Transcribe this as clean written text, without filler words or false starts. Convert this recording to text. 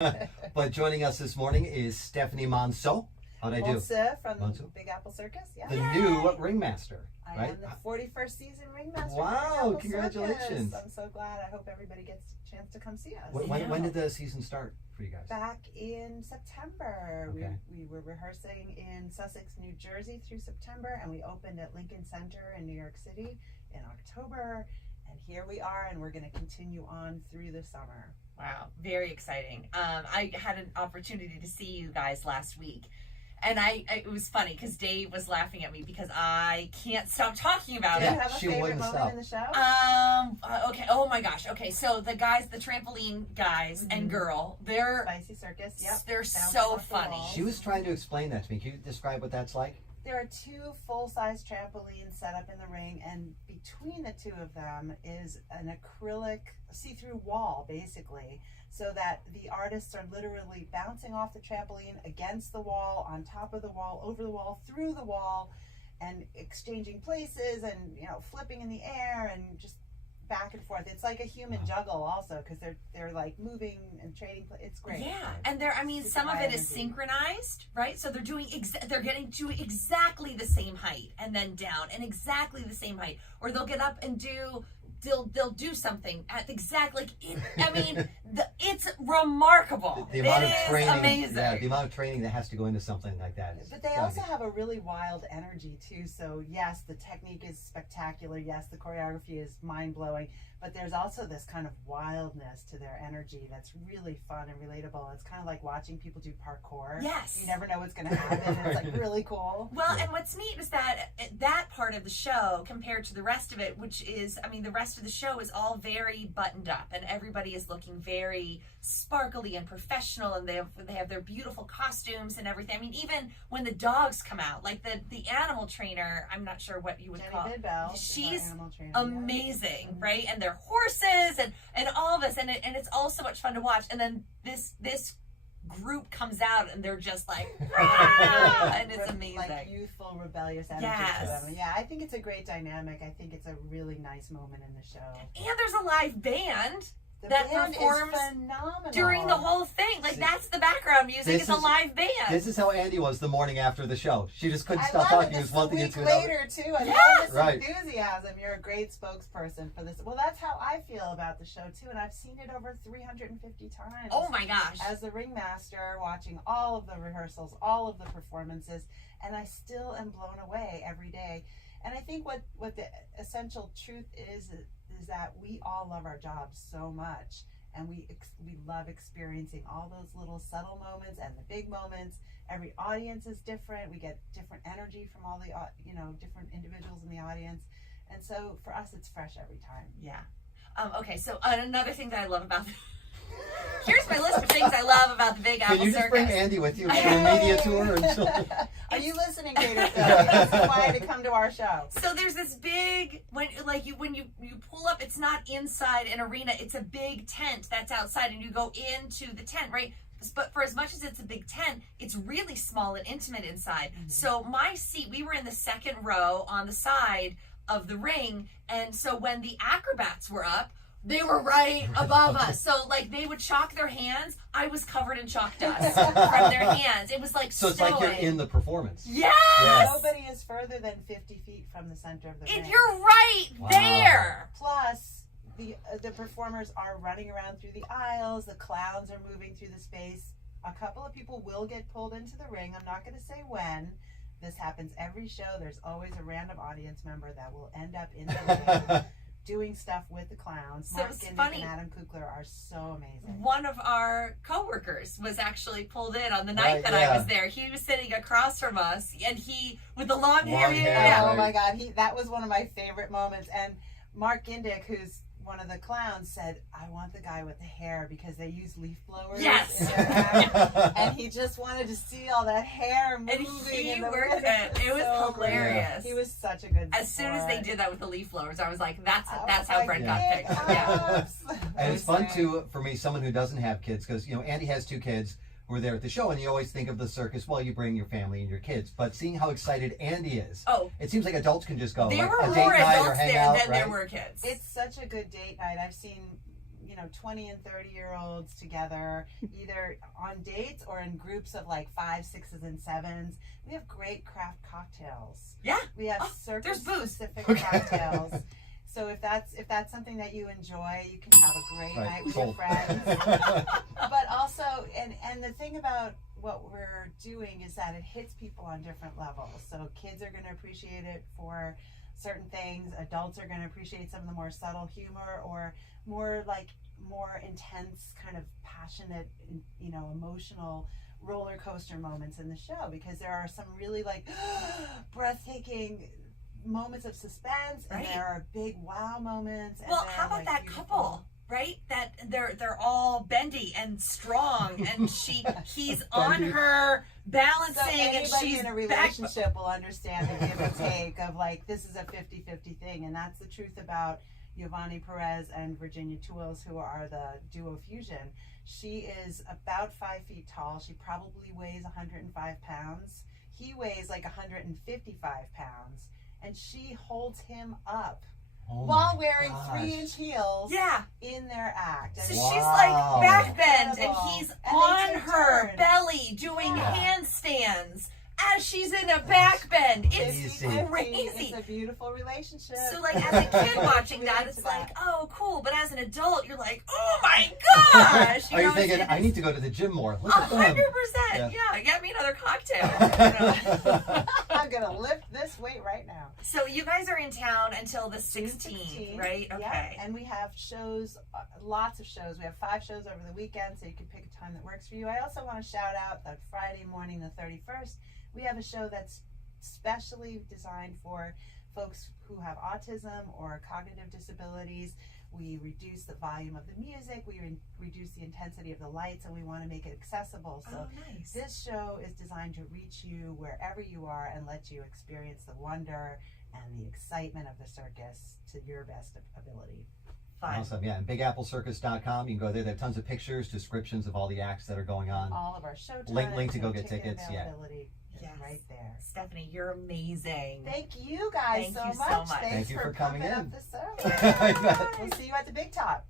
But joining us this morning is Stephanie Monseu. How'd I do? Monseu from Monseu? Big Apple Circus. Yeah. The new Ringmaster, I right? am the 41st season Ringmaster. Wow, for Big Apple congratulations. Circus. I'm so glad. I hope everybody gets a chance to come see us. When did the season start for you guys? Back in September. Okay. We were rehearsing in Sussex, New Jersey through September, and we opened at Lincoln Center in New York City in October. And here we are, and we're going to continue on through the summer. Wow, very exciting. I had an opportunity to see you guys last week. And it was funny because Dave was laughing at me because I can't stop talking about Do it. you have a she favorite wouldn't moment stop. in the show? Okay. Oh my gosh. Okay. So the trampoline guys and girl, they're Spicy Circus. Yep. they're Bouncing so off the funny. walls. She was trying to explain that to me. Can you describe what that's like? There are two full-size trampolines set up in the ring, and between the two of them is an acrylic see-through wall, basically, so that the artists are literally bouncing off the trampoline against the wall, on top of the wall, over the wall, through the wall, and exchanging places and, you know, flipping in the air and just back and forth. It's like a human juggle also, because they're like moving and trading. It's great. Yeah, and Super some of high it is energy. synchronized, right? So they're doing they're getting to exactly the same height and then down and exactly the same height, or they'll get up and they'll do something at exactly. It's remarkable. The amount It of is training, amazing. yeah, the amount of training that has to go into something like that. But they also have a really wild energy too. So yes, the technique is spectacular. Yes, the choreography is mind-blowing. But there's also this kind of wildness to their energy that's really fun and relatable. It's kind of like watching people do parkour. Yes. You never know what's going to happen. It's like really cool. Well, and what's neat is that part of the show compared to the rest of it, which is, the rest of the show is all very buttoned up, and everybody is looking very sparkly and professional, and they have their beautiful costumes and everything. Even when the dogs come out, like the animal trainer, I'm not sure what you would Jenny call Bidwell, she's animal trainer, amazing, right? And their horses and all this, and it's all so much fun to watch. And then this group comes out and they're just like, "Rah!" and it's amazing. Like youthful, rebellious energy to them. Yeah, I think it's a great dynamic. I think it's a really nice moment in the show. And there's a live band The that band performs is phenomenal. during the whole thing. Like, that's the background music. It's a live band. This is how Andy was the morning after the show. She just couldn't I stop love talking. it. It was one thing This into week another. later too. I Yeah. love this Right. enthusiasm. You're a great spokesperson for this. Well, that's how I feel about the show too, and I've seen it over 350 times. Oh my gosh. As the ringmaster, watching all of the rehearsals, all of the performances, and I still am blown away every day. And I think what the essential truth is that we all love our jobs so much. And we love experiencing all those little subtle moments and the big moments. Every audience is different. We get different energy from all the different individuals in the audience, and so for us, it's fresh every time. Yeah. Okay. So another thing that I love about here's my list of things I love about the Big Apple Can you just Circus. bring Andy with you for a media tour? Are you listening, Greater Philly? This is why to come to our show. So there's this big when you pull up, it's not inside an arena, it's a big tent that's outside, and you go into the tent, right? But for as much as it's a big tent, it's really small and intimate inside. Mm-hmm. So my seat, we were in the second row on the side of the ring, and so when the acrobats were up, they were right above us. So like they would chalk their hands. I was covered in chalk dust from their hands. It was like So it's like you're in the performance. Yes! Nobody is further than 50 feet from the center of the ring. You're right there. Plus, the performers are running around through the aisles. The clowns are moving through the space. A couple of people will get pulled into the ring. I'm not going to say when. This happens every show. There's always a random audience member that will end up in the ring. Doing stuff with the clowns. So Mark it's Gindick funny. and Adam Kukler are so amazing. One of our coworkers was actually pulled in on the night that I was there. He was sitting across from us, and he with the long hair. hair. Oh my God, that was one of my favorite moments. And Mark Gindick, who's one of the clowns, said, "I want the guy with the hair because they use leaf blowers." Yes. In their hair. And he just wanted to see all that hair moving. And he in the worked wind. it. It was so hilarious. He was such a good As soon as they sport. did that with the leaf blowers, I was like, that's I how was like, Brent got "Nick picked. Yeah. Hobbs." And it's fun too for me, someone who doesn't have kids, because Andy has two kids who are there at the show, and you always think of the circus. Well, you bring your family and your kids, but seeing how excited Andy is, it seems like adults can just go. There Like were a date more night or adults hang there out, than right? there were kids. It's such a good date night. I've seen 20 and 30-year-olds together, either on dates or in groups of like 5, 6s, and 7s. We have great craft cocktails. Yeah. We have there's booze. circus-specific cocktails. So if that's something that you enjoy, you can have a great night with your friends. But also, and the thing about what we're doing is that it hits people on different levels. So kids are going to appreciate it for certain things. Adults are going to appreciate some of the more subtle humor, or more intense, kind of passionate, emotional roller coaster moments in the show, because there are some really breathtaking moments of suspense, and there are big wow moments. And how about that beautiful couple, right? That they're all bendy and strong, and he's on her balancing, so and anybody she's in a relationship will understand the give and take of this is a 50-50 thing, and that's the truth about Giovanni Perez and Virginia Tools, who are the duo fusion. She is about 5 feet tall. She probably weighs 105 pounds. He weighs 155 pounds. And she holds him up while wearing 3-inch heels in their act. So she's back bend, and he's on her turns. belly doing handstands as she's in a back bend. It's crazy. It's a beautiful relationship. So as a kid watching that, it's oh, cool. But as an adult, you're oh my gosh. Are you thinking, I need to go to the gym more? Look at them. 100%. Yeah, get me another cocktail. I'm going to lift this weight right now. So you guys are in town until the 16th, right? Okay. Yeah, and we have shows, lots of shows. We have 5 shows over the weekend, so you can pick a time that works for you. I also want to shout out that Friday morning, the 31st, we have a show that's specially designed for folks who have autism or cognitive disabilities. We reduce the volume of the music, we reduce the intensity of the lights, and we want to make it accessible. So nice. This show is designed to reach you wherever you are and let you experience the wonder and the excitement of the circus to your best ability. Fun. Awesome, yeah. And BigAppleCircus.com, you can go there. They have tons of pictures, descriptions of all the acts that are going on. All of our show times. Link to go get tickets, availability is right there. Stephanie, you're amazing. Thank you guys Thank you so much. so much. Thanks Thank you for coming in. up the show. We'll see you at the Big Top.